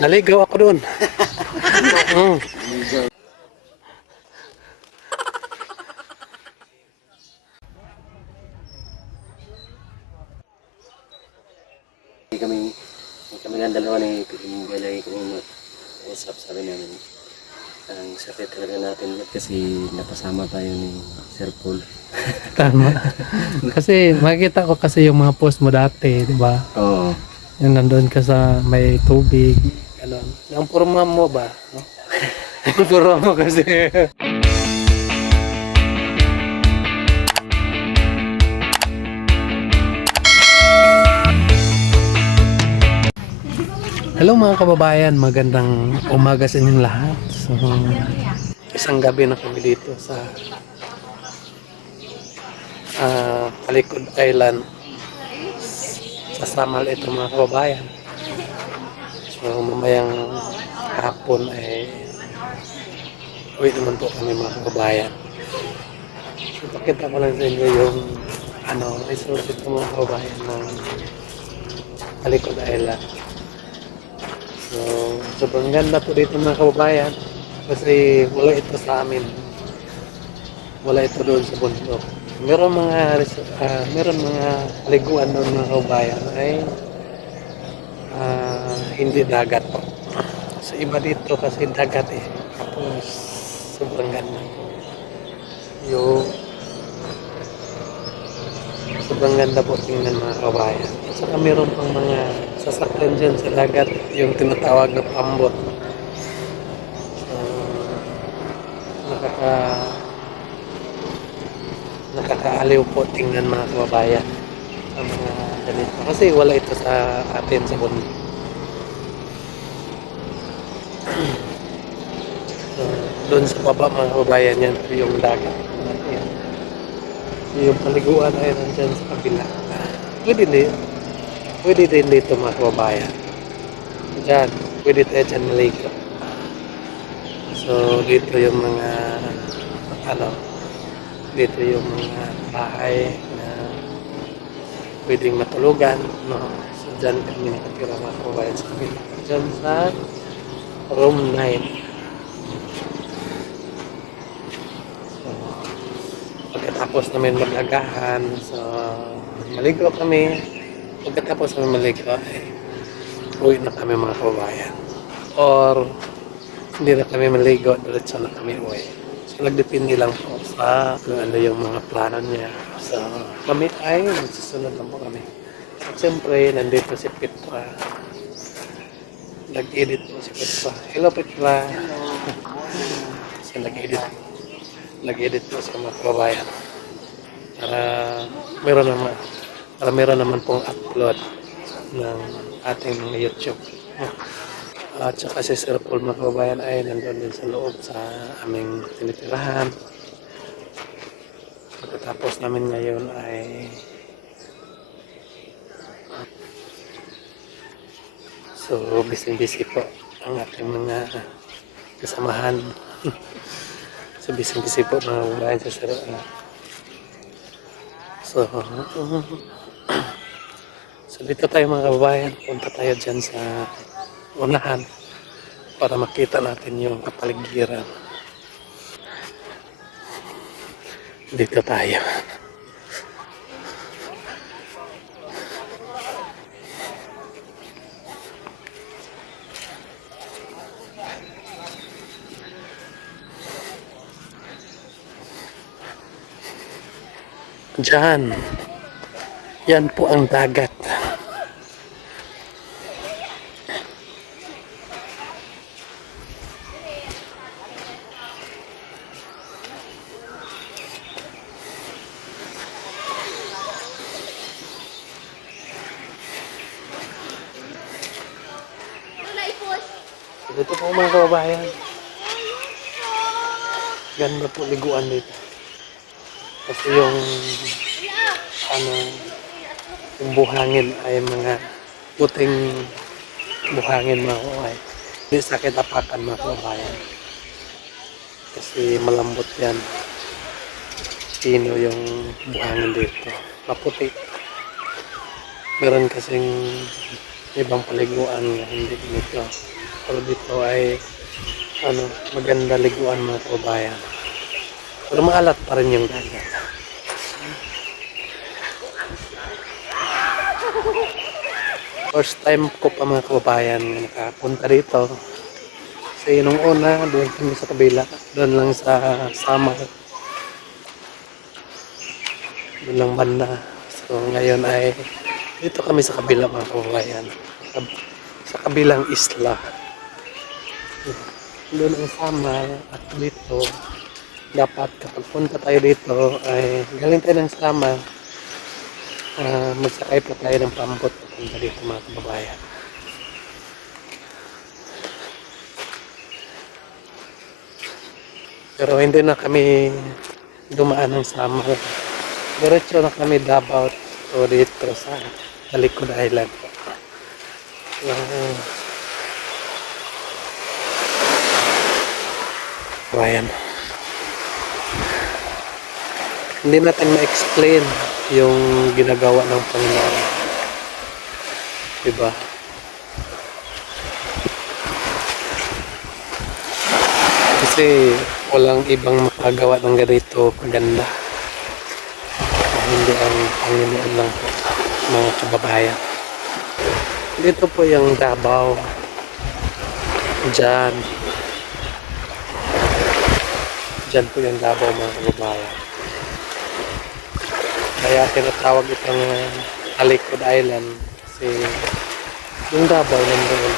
Naligaw ako doon. Mm. Kami nga dalawa ni lagi kami mag-usap, sabi namin ang sakit talaga natin kasi napasama tayo ni Sir Paul. Tama. Kasi makikita ko kasi yung mga post mo dati, di ba? Oo. Yung nandun ka sa may tubig. Ano, ang purma mo ba? No? Ang purma mo kasi. Hello mga kababayan, magandang umaga sa inyong lahat. So, isang gabi na kami dito sa Palikod Island sa Samal ito mga kababayan. So mamayang hapon ay uwi naman po kami mga kababayan. So pakita ko lang sa inyo yung resort ito mga kababayan ng Palikod Island. So sobrang ganda po dito mga kababayan kasi wala ito sa amin. Wala ito doon sa bundok. Meron mga paliguan doon mga kababayan ay hindi dagat po. Sa iba dito kasi dagat eh. Tapos sobrang ganda. Yung sobrang ganda po tingnan mga kababayan. At saka meron pang mga sasakyan dyan sa dagat, yung tinatawag na pambot. So, nakakaaliw po tingnan mga kababayan ang mga ganito. Kasi wala ito sa atin sa bundok. So, doon sa baba mga kababayan yan yung dagat. Yan. Yung paliguan ay nandyan sa kabila. Pwede din dito mga kababayan. Diyan, pwede tayo dyan maligo. So dito yung mga dito yung mga bahay na pwedeng matulugan, no? So dyan kami nakatira mga kababayan sa kabila. Dyan sa room 9. Pagkatapos namin maglagahan, so maligo kami. Pagkatapos namin maligo, ay uwi na kami mga kababayan. Or hindi na kami maligo, diretso na kami uwi. So nagdepende lang po sa kung ano yung mga plano niya. So kami ay magsusunod lang po kami. So siyempre, nandito si Petra. Nag-edit po si Petra. Hello Petra. So nag-edit po sa mga kababayan para meron naman pong upload ng ating YouTube. At saka si Sir Paul mga kababayan ay nandun din sa loob sa aming tinitirahan. Pagkatapos namin ngayon ay so busy po ang ating mga kasamahan. So busy po mga kababayan sa Sir. So dito tayo mga kababayan, punta tayo dyan sa unahan para makita natin yung kapaligiran. Dito tayo. Diyan. Yan po ang dagat. Dito po mga kababayan. Ganda po liguan dito. Kasi yung yung buhangin ay mga puting buhangin mga kababayan. Hindi sakit apakan mga kababayan. Kasi malambot yan. Pino yung buhangin dito. Maputi. Meron kasing ibang paliguan na hindi dito. Pero dito ay maganda liguan mga kababayan. Pero maalat pa rin yung dagat. First time ko pa mga kababayan nakapunta dito. Kasi nung una, doon kami sa kabila. Doon lang sa Samar. Doon lang banda. So ngayon ay dito kami sa kabila mga kababayan. Sa kabilang isla. Doon ang Samar at dito. Dapat kapag punta tayo dito ay galing tayo ng Samar. Magsakay pa tayo ng pambot papunta dito mga kababayan. Pero hindi na kami dumaan ng Samar. Diretso na kami Davao o dito sa Talikod Island. Bayan. Hindi natin ma-explain yung ginagawa ng Panginoon. Diba? Kasi walang ibang makagawa ng ganito kaganda. Hindi ang Panginoon lang po, mga kababayan. Dito po yung Davao. Diyan. Diyan po yung Davao mga kababayan. Kaya tinatawag itong Talikod Island kasi yung Davao nandoon.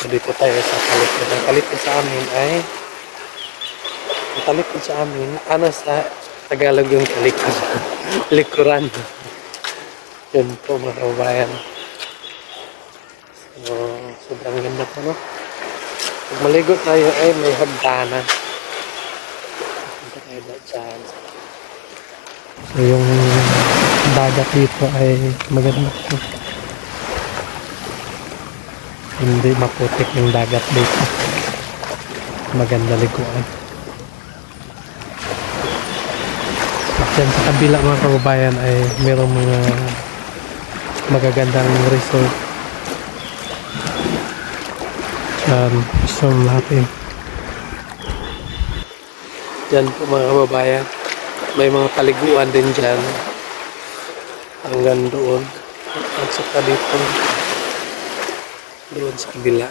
So dito tayo sa Talikod. Ang Talikod sa amin ay sa Tagalog yung Talikod. Likuran. Yun po mga kababayan. So sobrang ganda po, no? Pag maligo tayo ay may hagdanan. Punta tayo dyan. So yung dagat dito ay maganda po. Hindi maputik yung dagat dito. Maganda liguan. At dyan sa kabila mga kababayan ay mayroong mga magagandang resort. Gusto natin. Dyan po mga kababayan. May mga paliguan din dyan. Hanggang doon. At saka dito. Doon sa kabila.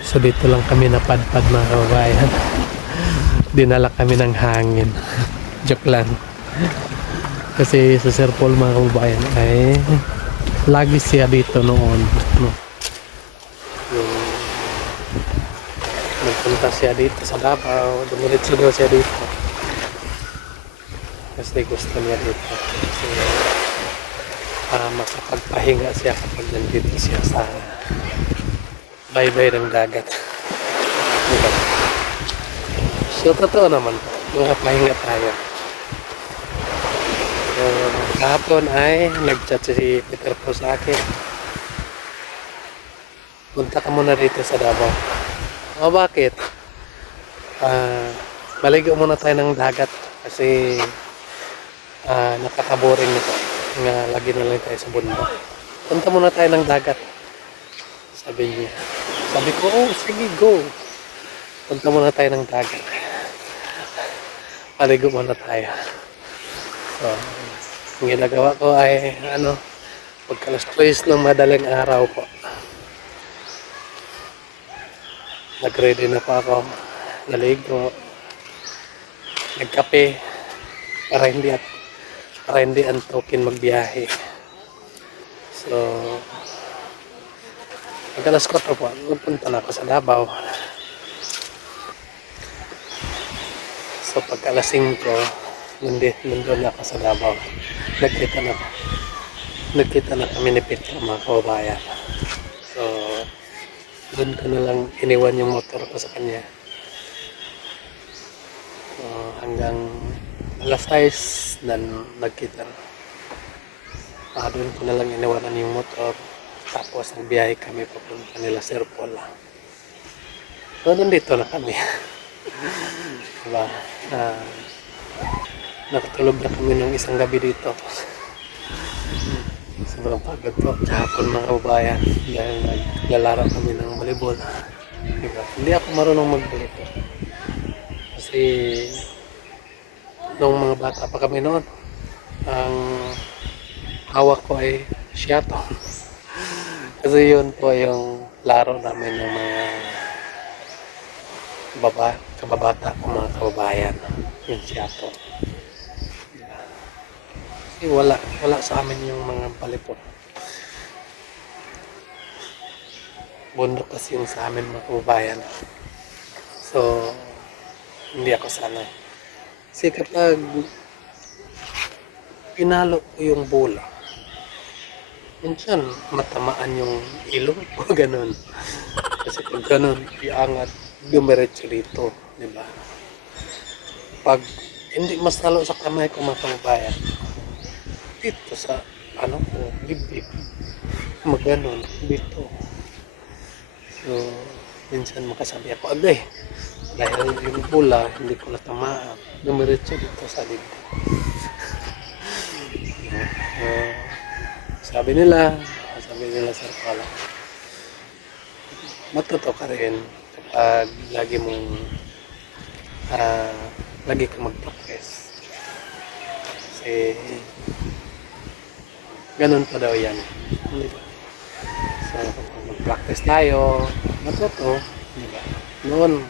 So dito lang kami napadpad mga kababayan. Dinala kami ng hangin. Joke lang. Kasi sa Sir Paul mga kababayan ay lagi siya dito noon. No? Yung nagpunta siya dito sa Davao. Dumiritso daw siya dito. Kasi gusto niya dito. Kasi makapagpahinga siya kapag nandito siya sa baybay ng dagat. Diba? So totoo naman po. Makapahinga tayo. Kahapon ay nag-chat si Peter po sa akin. Punta ka muna dito sa Davao. O bakit? Maligo muna tayo ng dagat kasi nakakaboring nito. Nga lagi na lang tayo sa bundok. Punta muna tayo ng dagat. Sabi niya. Sabi ko, oh sige go. Punta muna tayo ng dagat. Maligo muna tayo. So, ang ginagawa ko ay pagkalas-twist ng madaling araw po. Nag-ready na po ako. Naligo. Nagkape. Para hindi antokin magbiyahe. So, pagkalas 4 po, nagpunta na ako sa Davao. So, pagkalas 5, nandun na ako sa Davao. Nagkita na kami ni Peter mga kababayan. So, doon ko na lang iniwan yung motor ko sa kanya. So, hanggang alas 6 na nagkita. Doon ko na lang iniwanan yung motor. Tapos nagbiyahe kami papunta nila Sir Paul. So, nandito na kami. Diba? Nakatulog na kami ng isang gabi dito. Sobrang pagod po. Kahapon mga kababayan dahil naglalaro kami ng volleyball. Diba? Hindi ako marunong mag-volleyball. Kasi nung mga bata pa kami noon, ang hawak ko ay siyato. Kasi yun po yung laro namin ng mga kababata ko mga kababayan. Yung siyato. Diba? Kasi wala sa amin yung mga palipot. Bundok kasi yung sa amin mga kababayan. So, hindi ako sanay. Kasi kapag pinalo ko yung bola, minsan matamaan yung ilong ko, ganun. Kasi pag ganun, iangat, dumiretso dito, di ba? Pag hindi mas talo sa kamay ko mga kababayan, dito sa, ko, bibig, maganon, dito. So, minsan makasabi ako, agay, dahil yung bola, hindi ko natamaan, dumiretso dito sa dibdib. Sabi nila sa pala, matuto ka rin kapag lagi ka mag-practice. Kasi ganun pa daw yan, di ba? So kapag mag-practice tayo, matuto, di ba? Noon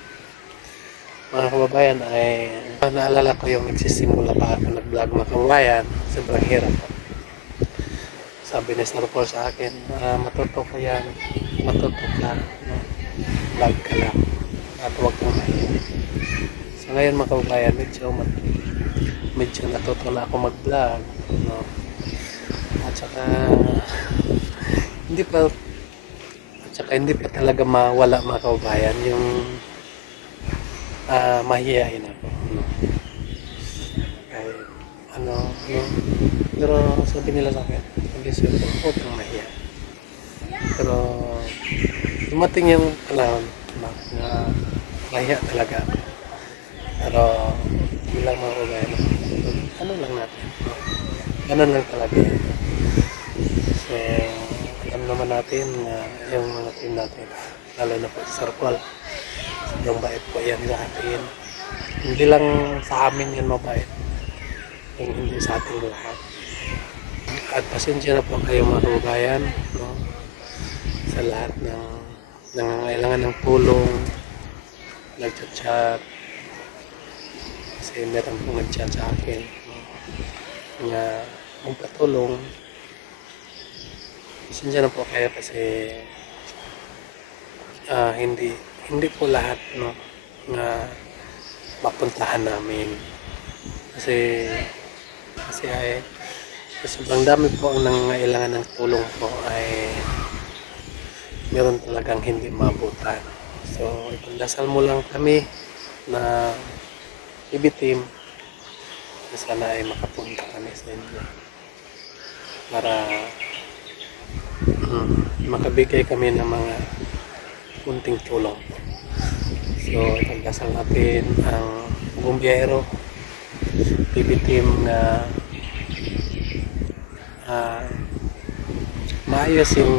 mga kababayan ay naalala ko yung nagsisimula pa ako nag-vlog mga kababayan, sobrang hirap po. Sabi ni Sir Paul sa akin, matuto ka yan, matuto ka, no? Vlog ka lang, at huwag kang mahiya. So ngayon mga kababayan, medyo natuto na ako mag-vlog, no? At saka hindi pa talaga mawala mga kababayan yung mahihayin ako, no? Kahit pero sabi nila sa akin, huwag kang mahiya. Pero dumating yung panahon na mahiya talaga ako. Pero bilang mga kababayan, lang natin, no? Ganun lang talaga yan. So alam naman natin na yung mga team natin, lalo na po sa Sarpal, sobrang bait po yan sa atin. Hindi lang sa amin yan mabait, yung hindi sa ating lahat. At pasensya na po kayo mga kababayan, no? Sa lahat ng nangangailangan ng tulong, nagchat-chat. Kasi meron pong nag-chat sa akin, no? Nga magpatulong. Pasensya na po kayo kasi hindi po lahat, no, na mapuntahan namin. Kasi ay sobrang dami po ang nangangailangan ng tulong po, ay meron talagang hindi maabutan. So ipagdasal mo lang kami na team na sana ay makapunta kami sa inyo para makabigay kami ng mga kunting tulong. So ipagdasal natin ang bumbiyero team na maayos yung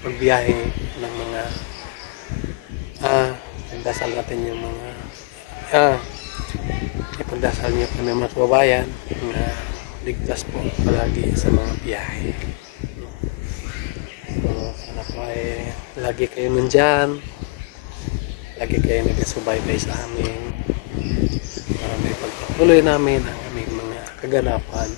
pagbiyahe ng mga ipagdasal natin yung mga ipagdasal niyo kami mga kababayan na ligtas po palagi sa mga biyahe. So sana po ay lagi kayo nandyan, lagi kayo nagasubaybay sa amin para may pagpatuloy namin ang aming mga kaganapan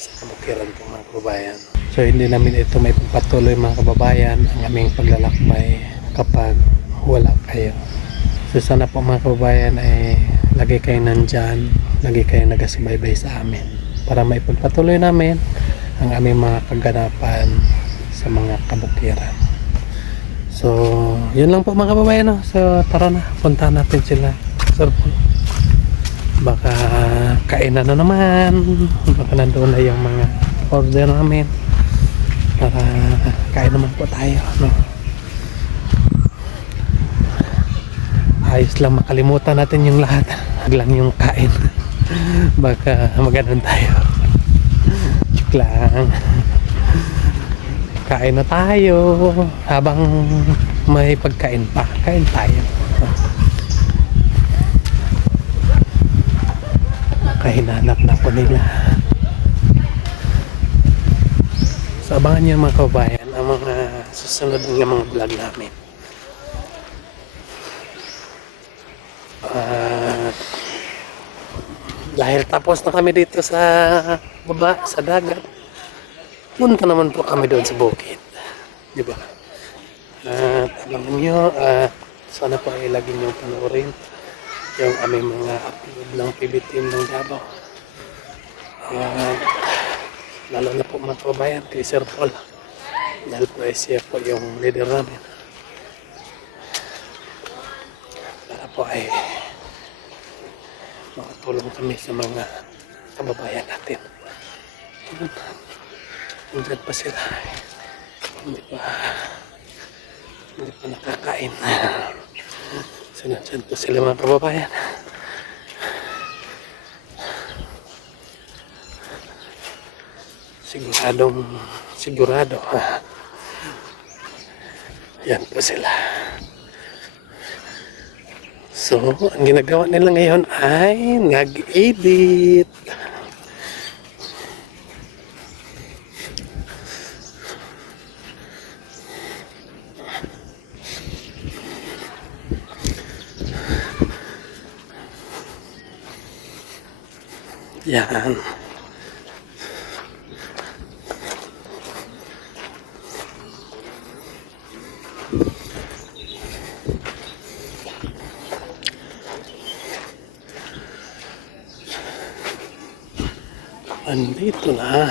sa kabukiran po mga kababayan. So hindi namin ito may pagpatuloy mga kababayan ang aming paglalakbay kapag wala kayo. So sana po mga kababayan ay lagi kayo nandyan, lagi kayo nagasubaybay sa amin para may pagpatuloy namin ang aming mga kaganapan sa mga kabukiran. So yun lang po mga kababayan, no? So tara na, punta natin sila Sir Paul. Baka kainan na naman, baka nandoon na yung mga order namin para kain naman po tayo, no? Ayos lang makalimutan natin yung lahat, lang yung kain. Baka maganon tayo. Joke lang. Kain na tayo. Habang may pagkain pa, kain tayo. Kahinanap na po nila. So abangan nyo mga kabayan ang mga susunod ng mga vlog namin. Dahil tapos na kami dito sa baba, sa dagat, punta naman po kami doon sa bukid. Di ba? At abangan nyo, sana po ay lagi nyo panoorin yung aming mga upload ng PB Team ng Davao. Lalo na po mga kabayan kay Sir Paul. Dahil po ay siya po yung leader namin. Para po ay makatulong kami sa mga kababayan natin. Nandiyan pa sila. Hindi pa nakakain. So nandiyan po sila mga kababayan. Sigurado. Yan po sila. So, ang ginagawa nila ngayon ay nag-edit. Yan. Andito na.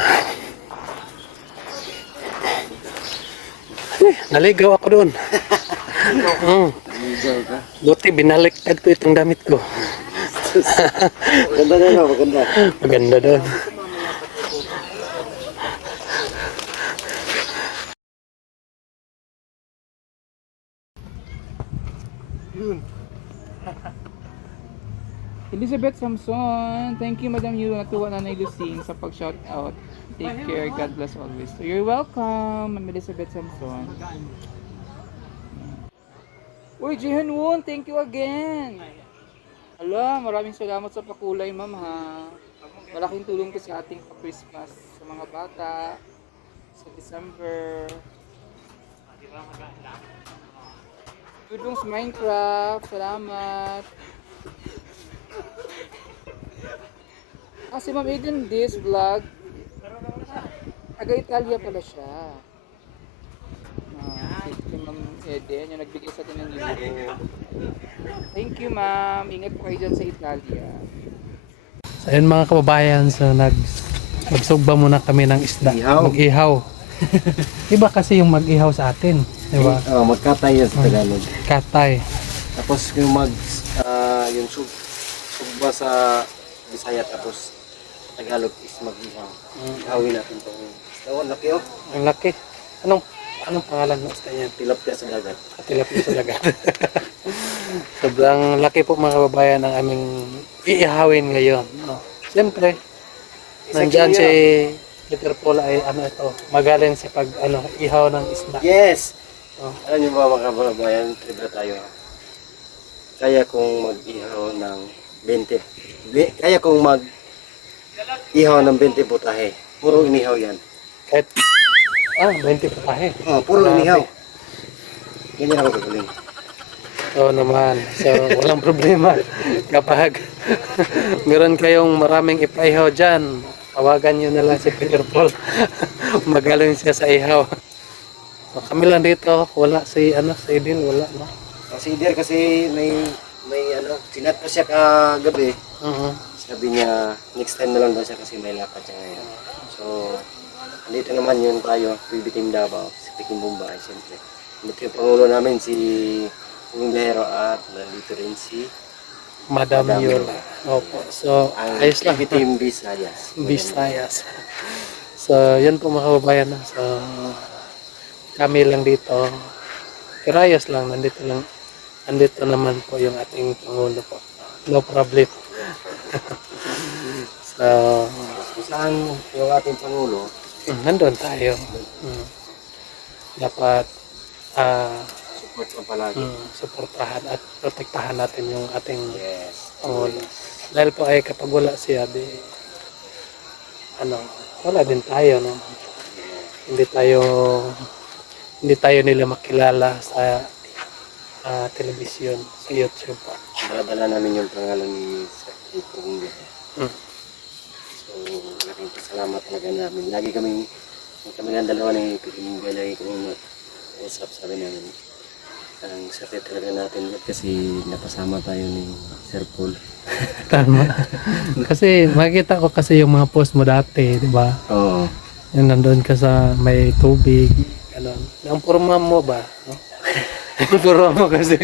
Naligaw ako doon. Buti binaliktad ko itong damit ko. Maganda na, maganda. Maganda doon. Elizabeth Samson, thank you Madam Yu natuwa na Lucine sa pag-shout out. Take care, God bless always. So you're welcome, Ma'am Elizabeth Samson. Uy, Jihan Woon, thank you again. Hala, maraming salamat sa pakulay, Ma'am ha. Malaking tulong to sa ating pa-Christmas sa mga bata sa December. Tudong sa Minecraft, salamat. Si Ma'am Eden this vlog, taga-Italia pala siya. Si Ma'am Eden, yung nagbigay sa atin ng euro. Thank you Ma'am, ingat po kayo dyan sa Italia. So ayun mga kababayan, so nagsugba muna kami ng isda. Ihaw. Mag-ihaw. Iba kasi yung mag-ihaw sa atin. Diba? Magkatay yan sa Tagalog. Katay. Tapos yung yung sugba sa Bisaya, tapos Tagalog is mag-ihaw. Ihawin natin itong isda. Laki oh. Ang laki. Anong pangalan ng isda yan? Tilapia sa dagat. Tilapia sa dagat. Sobrang laki po mga kababayan ang aming iihawin ngayon. No? Siyempre, nandyan si Peter Paul ay magaling sa ihaw ng isda. Yes! Oh. Alam niyo ba mga kababayan, tribra tayo. Kaya kong mag-ihaw ng 20. Kaya kong mag-ihaw ng 20 putahe. Puro inihaw yan. Kahit, 20 pa tayo. Puro Grabe. inihaw. Ganyan ako kagaling. Oo naman. So, walang problema. Kapag meron kayong maraming ipaihaw dyan, tawagan nyo na lang si Peter Paul. Magaling siya sa ihaw. So, kami lang dito, wala si Eden, wala, no? Si Ider kasi may sinat pa siya kagabi. Sabi niya, next time na lang daw siya kasi may lakad siya ngayon. So, andito naman yun tayo, PB Team Davao, si Peking Bombay, siyempre. Andito yung pangulo namin, si Pumilero, at nandito rin si Madam Yola. Opo. So, ang ayos lang. PB Team Visayas. Visayas. So, yan po mga kababayan. So, kami lang dito. Pero ayos lang, nandito naman po yung ating Pangulo po. No problem. Ah, Kung saan yung ating Pangulo, nandun tayo. Mm. Dapat support pa palagi. suportahan at protektahan natin yung ating Yes. Pangulo. Dahil po ay kapag wala siya, di, ano, wala din tayo, no? Hindi tayo, hindi tayo nila makilala sa telebisyon, sa YouTube. Daradala namin yung pangalan ni Sir Pong. Mm. So, laking pasalamat talaga namin. Lagi kami ng dalawa ni Pilimba, lagi kami mag-usap, sabi namin. Ang sakit talaga natin kasi napasama tayo ni Sir Paul. Tama. Kasi makita ko kasi yung mga post mo dati, di ba? Oo. Yung nandun ka sa may tubig, gano'n. Ang purma mo ba? No? Ang purma mo kasi.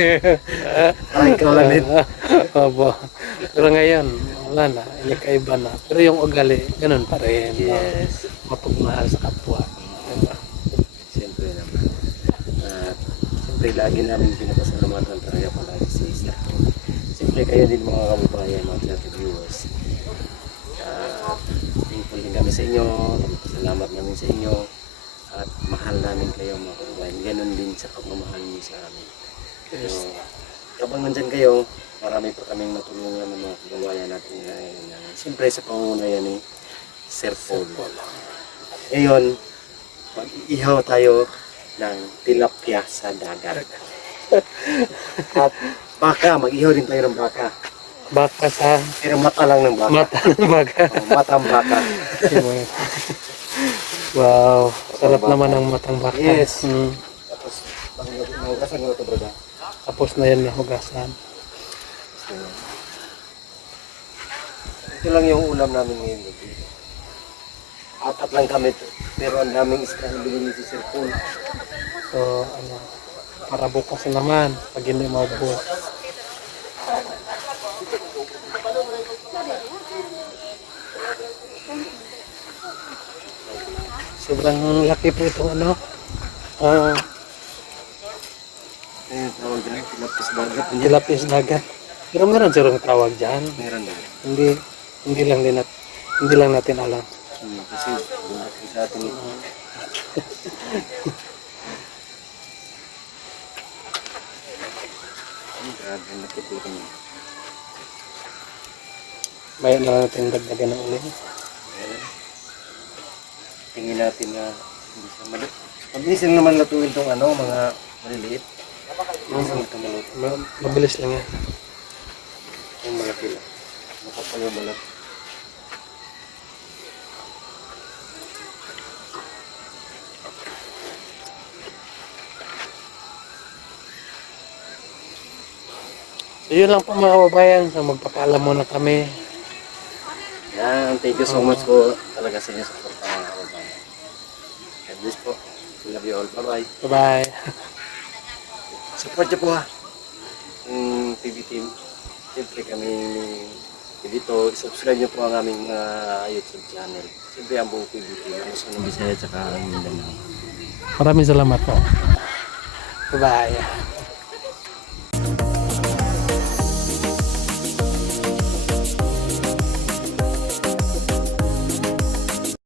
Parang ikaw lang din. Opo. Pero ngayon, wala na. Inikaiba na. Pero yung ugali, ganun pa rin. No? Yes. Mapagmahal sa kapwa. Diba? Siyempre naman. At siyempre lagi namin pinapasalamatan talaga palagi si Sir Paul. Siyempre kayo din mga kababayan, mga chat viewers. Thankful din kami sa inyo. Salamat namin sa inyo. At mahal namin kayo mga kababayan. Ganon din sa pagmamahal niyo sa amin. So, kapag nandyan kayo, marami pa kaming matulungan ng mga kababayan natin ngayon. Siyempre sa pangunayan ni Sir Paul. Ngayon, mag-iihaw tayo ng tilapia sa dagat. At baka, mag-ihaw din tayo ng baka. Baka sa Pero mata lang ng baka. mata ng baka. Matang baka. Wow. Sarap naman ang matang baka. Yes. Mm. Tapos, mahugasan ko ito, brada. Tapos na yan nahugasan. So, ito lang yung ulam namin ngayon. Apat lang kami, pero ang daming isda na binili si Sir Paul. So, ano, para bukas na naman, pag hindi maubos. Sobrang laki po itong ano, Ayun, tawag dyan, tilapis dagat. tilapis dagat. Pero meron sirong tawag dyan. Meron na. Hindi lang natin alam. Kasi bumaki sa atin. Grabe, nakikita niyo. Bayan na natin dagdagan ng ulit. Tingin natin na hindi siya malut. Mabilis lang naman lutuin itong ano, mga maliliit. Mabilis lang ito maluto. Mabilis lang yan. Yung malaki lang. Makapal yung malaki. So yun lang po mga kababayan. So magpapaalam muna kami. Yan, thank you so much po talaga sa inyo sa support mga kababayan. God bless po. We love you all. Bye-bye. Bye-bye. Support niyo po ha. PB team. Siyempre kami dito. Subscribe niyo po ang aming YouTube channel. Siyempre ang buong PB team. Ang Luzon, Visayas at Mindanao. Maraming salamat po. Bye-bye.